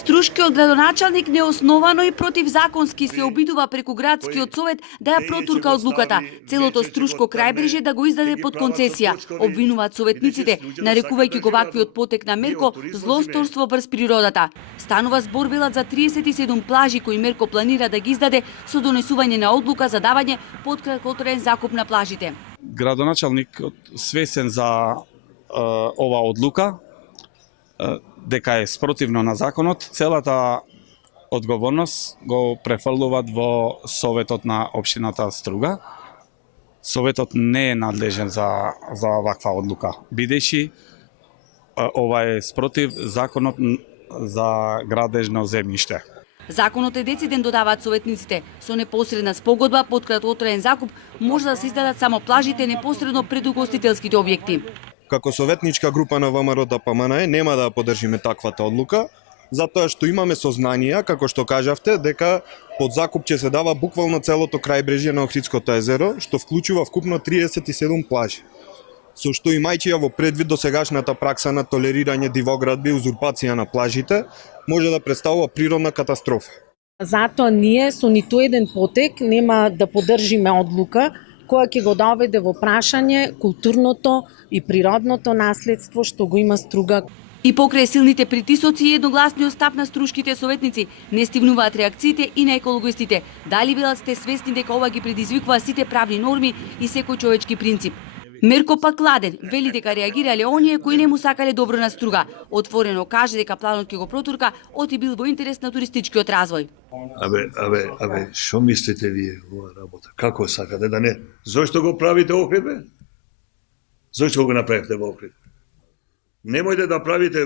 Струшкиот градоначалник неосновано и противзаконски се обидува преку градскиот совет да ја протурка одлуката, целото Струшко крајбрежје да го издаде под концесија. Обвинуваат советниците, нарекувајќи го ваквиот потек на Мерко злосторство врз природата. Станува збор велат за 37 плажи кои Мерко планира да ги издаде со донесување на одлука за давање под краткотраен закуп на плажите. Градоначалникот свесен за ова одлука, дека е спротивно на законот, целата одговорност го префрлуваат во Советот на општината Струга. Советот не е надлежен за ваква одлука, бидејќи ова е спротив законот за градежно земјиште. Законот е дециден, додаваат советниците. Со непосредна спогодба под краткотраен закуп може да се издадат само плажите непосредно пред угостителските објекти. Како советничка група на ВМРО ДПМНЕ нема да поддржиме таквата одлука, затоа што имаме сознанија, како што кажавте, дека под закуп ќе се дава буквално целото крајбрежје на Охридското езеро, што вклучува вкупно 37 плажи. Со што имајќи ја во предвид досегашната пракса на толерирање дивоградби и узурпација на плажите, може да представува природна катастрофа. Затоа ние со ниту еден потек нема да поддржиме одлука која ќе го доведе во прашање културното и природното наследство што го има Струга. И покрај силните притисоци и едногласниот стап на струшките советници, не стигнуваат реакциите и на екологистите. Дали велат сте свесни дека ова ги предизвикува сите правни норми и секој човечки принцип? Мерко пак ладен, вели дека реагирале оние кои не му сакале добро на Струга. Отворено каже дека планот ќе го протурка, оти бил во интерес на туристичкиот развој. Што мислите вие ова работа? Како сакате да не? Зошто го правите Охрид, бе? Зошто го направивте во Охрид? Немојте да правите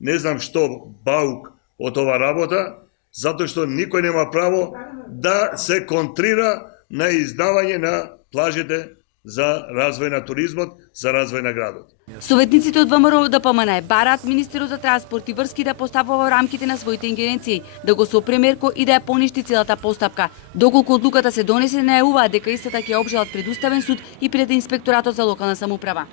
не знам што баук од ова работа, затоа што никој нема право да се контрира на издавање на плажите за развој на туризмот, за развој на градот. Советниците од ВМРО ДПМНЕ бараат министерот за транспорт и врски да поставува во рамките на своите ингеренции, да го сопре Мерко и да ја поништи целата постапка. Доколку одлуката се донесе, најавуваат дека истата ќе обжалат пред Уставен суд и пред Инспекторатот за локална самоуправа.